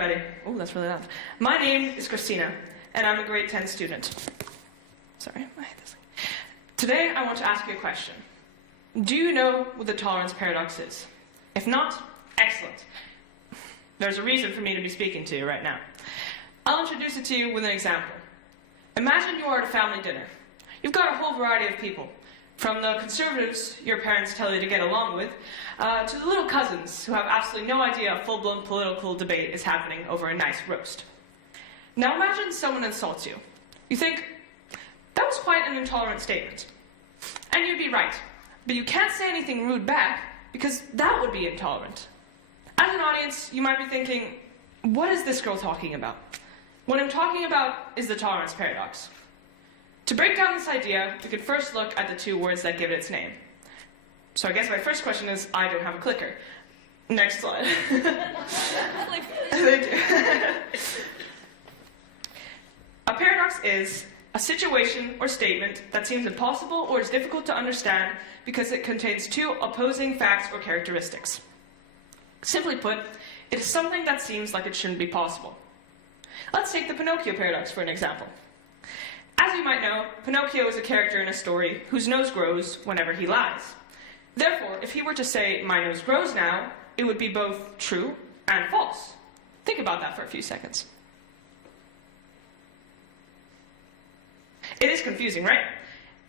everybody. Oh, that's really loud. My name is Kristina, and I'm a grade 10 student. Sorry, I hate this thing. Today, I want to ask you a question. Do you know what the tolerance paradox is? If not, excellent. There's a reason for me to be speaking to you right now. I'll introduce it to you with an example. Imagine you are at a family dinner. You've got a whole variety of people, from the conservatives your parents tell you to get along with, to the little cousins who have absolutely no idea a full-blown political debate is happening over a nice roast. Now imagine someone insults you. You think, that was quite an intolerant statement. And you'd be right, but you can't say anything rude back because that would be intolerant. As an audience, you might be thinking, what is this girl talking about? What I'm talking about is the tolerance paradox. To break down this idea, we could first look at the two words that give it its name. So I guess my first question is, I don't have a clicker. Next slide. Thank you. A paradox is a situation or statement that seems impossible or is difficult to understand because it contains two opposing facts or characteristics. Simply put, it is something that seems like it shouldn't be possible. Let's take the Pinocchio Paradox for an example. As you might know, Pinocchio is a character in a story whose nose grows whenever he lies. Therefore, if he were to say, "My nose grows now," it would be both true and false. Think about that for a few seconds. It is confusing, right?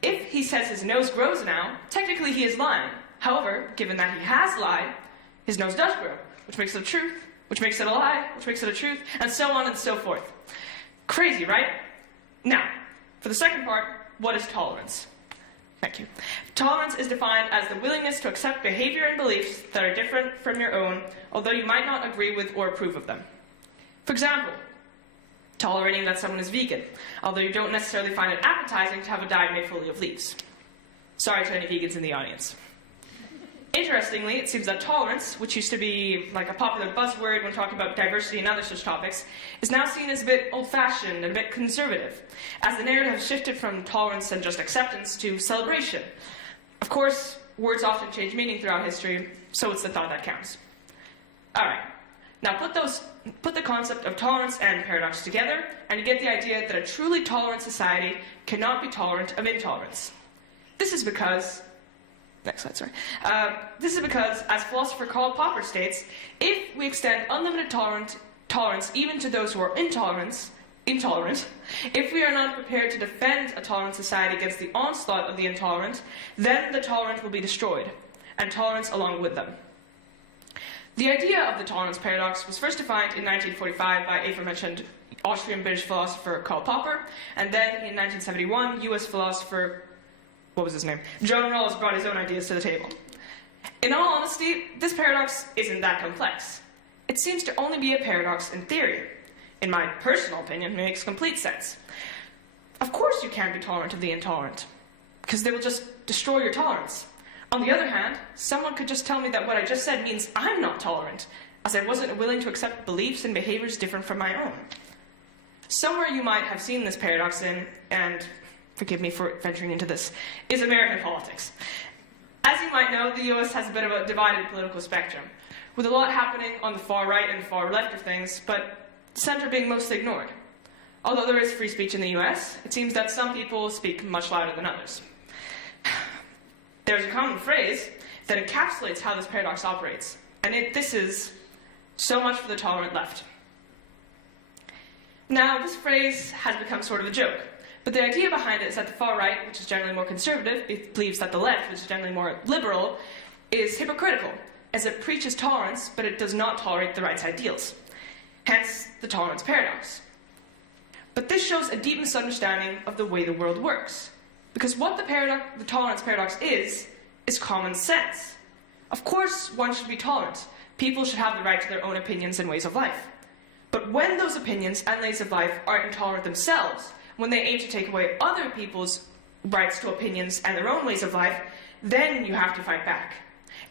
If he says his nose grows now, technically he is lying. However, given that he has lied, his nose does grow, which makes it a truth, which makes it a lie, which makes it a truth, and so on and so forth. Crazy, right? Now, for the second part, what is tolerance? Thank you. Tolerance is defined as the willingness to accept behavior and beliefs that are different from your own, although you might not agree with or approve of them. For example, tolerating that someone is vegan, although you don't necessarily find it appetizing to have a diet made fully of leaves. Sorry to any vegans in the audience. Interestingly, it seems that tolerance, which used to be like a popular buzzword when talking about diversity and other such topics, is now seen as a bit old-fashioned and a bit conservative, as the narrative has shifted from tolerance and just acceptance to celebration. Of course, words often change meaning throughout history, so it's the thought that counts. Alright, now put the concept of tolerance and paradox together, and you get the idea that a truly tolerant society cannot be tolerant of intolerance. This is because, as philosopher Karl Popper states, if we extend unlimited tolerance even to those who are intolerant, if we are not prepared to defend a tolerant society against the onslaught of the intolerant, then the tolerant will be destroyed, and tolerance along with them. The idea of the tolerance paradox was first defined in 1945 by aforementioned Austrian-British philosopher Karl Popper, and then in 1971, US philosopher, what was his name? John Rawls brought his own ideas to the table. In all honesty, this paradox isn't that complex. It seems to only be a paradox in theory. In my personal opinion, it makes complete sense. Of course you can't be tolerant of the intolerant, because they will just destroy your tolerance. On the other hand, someone could just tell me that what I just said means I'm not tolerant, as I wasn't willing to accept beliefs and behaviors different from my own. Somewhere you might have seen this paradox in, and forgive me for venturing into this, is American politics. As you might know, the US has a bit of a divided political spectrum, with a lot happening on the far right and far left of things, but the center being mostly ignored. Although there is free speech in the US, it seems that some people speak much louder than others. There's a common phrase that encapsulates how this paradox operates, and this is, "so much for the tolerant left." Now, this phrase has become sort of a joke, but the idea behind it is that the far right, which is generally more conservative, it believes that the left, which is generally more liberal, is hypocritical, as it preaches tolerance, but it does not tolerate the right's ideals. Hence, the tolerance paradox. But this shows a deep misunderstanding of the way the world works. Because what the tolerance paradox is common sense. Of course, one should be tolerant. People should have the right to their own opinions and ways of life. But when those opinions and ways of life are intolerant themselves, when they aim to take away other people's rights to opinions and their own ways of life, then you have to fight back.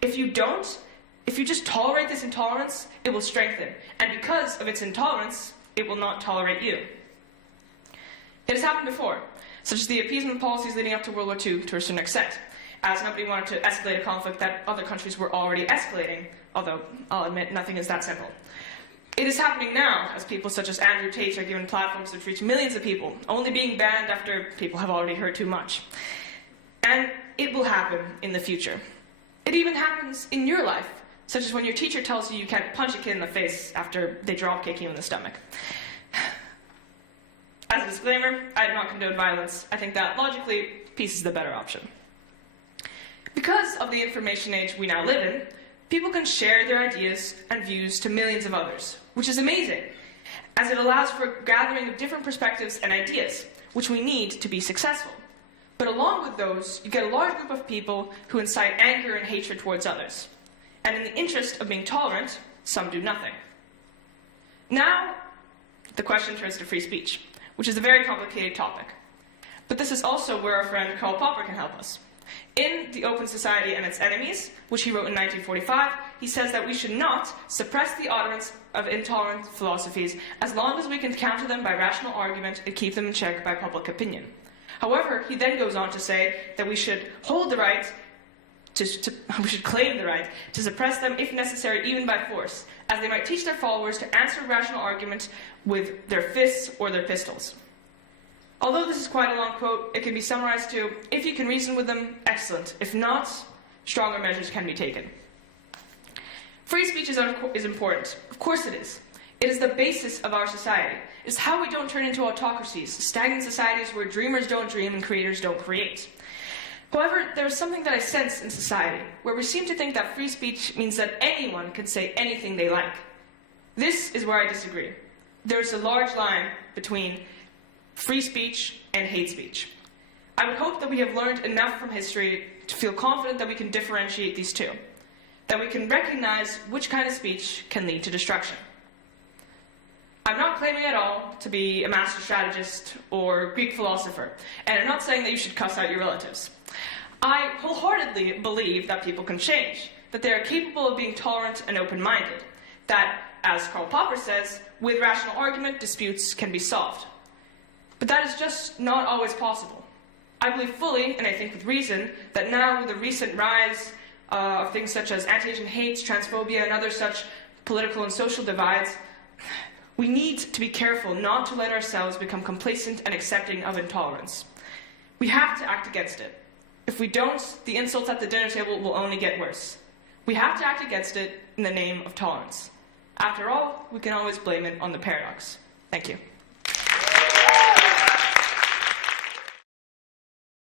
If you just tolerate this intolerance, it will strengthen. And because of its intolerance, it will not tolerate you. It has happened before, such as the appeasement policies leading up to World War II to a certain extent, as nobody wanted to escalate a conflict that other countries were already escalating, although I'll admit nothing is that simple. It is happening now, as people such as Andrew Tate are given platforms to reach millions of people, only being banned after people have already heard too much. And it will happen in the future. It even happens in your life, such as when your teacher tells you you can't punch a kid in the face after they drop kick you in the stomach. As a disclaimer, I do not condone violence. I think that, logically, peace is the better option. Because of the information age we now live in, people can share their ideas and views to millions of others, which is amazing, as it allows for a gathering of different perspectives and ideas, which we need to be successful. But along with those, you get a large group of people who incite anger and hatred towards others. And in the interest of being tolerant, some do nothing. Now, the question turns to free speech, which is a very complicated topic. But this is also where our friend Karl Popper can help us. In The Open Society and Its Enemies, which he wrote in 1945, he says that we should not suppress the utterance of intolerant philosophies as long as we can counter them by rational argument and keep them in check by public opinion. However, he then goes on to say that we should hold the right we should claim the right to suppress them if necessary, even by force, as they might teach their followers to answer rational argument with their fists or their pistols. Although this is quite a long quote, it can be summarized to, if you can reason with them, excellent. If not, stronger measures can be taken. Free speech is important. Of course it is. It is the basis of our society. It is how we don't turn into autocracies, stagnant societies where dreamers don't dream and creators don't create. However, there is something that I sense in society, where we seem to think that free speech means that anyone can say anything they like. This is where I disagree. There is a large line between free speech and hate speech. I would hope that we have learned enough from history to feel confident that we can differentiate these two, that we can recognize which kind of speech can lead to destruction. I'm not claiming at all to be a master strategist or Greek philosopher, and I'm not saying that you should cuss out your relatives. I wholeheartedly believe that people can change, that they are capable of being tolerant and open-minded, that, as Karl Popper says, with rational argument, disputes can be solved. But that is just not always possible. I believe fully, and I think with reason, that now with the recent rise of things such as anti-Asian hate, transphobia, and other such political and social divides, we need to be careful not to let ourselves become complacent and accepting of intolerance. We have to act against it. If we don't, the insults at the dinner table will only get worse. We have to act against it in the name of tolerance. After all, we can always blame it on the paradox. Thank you.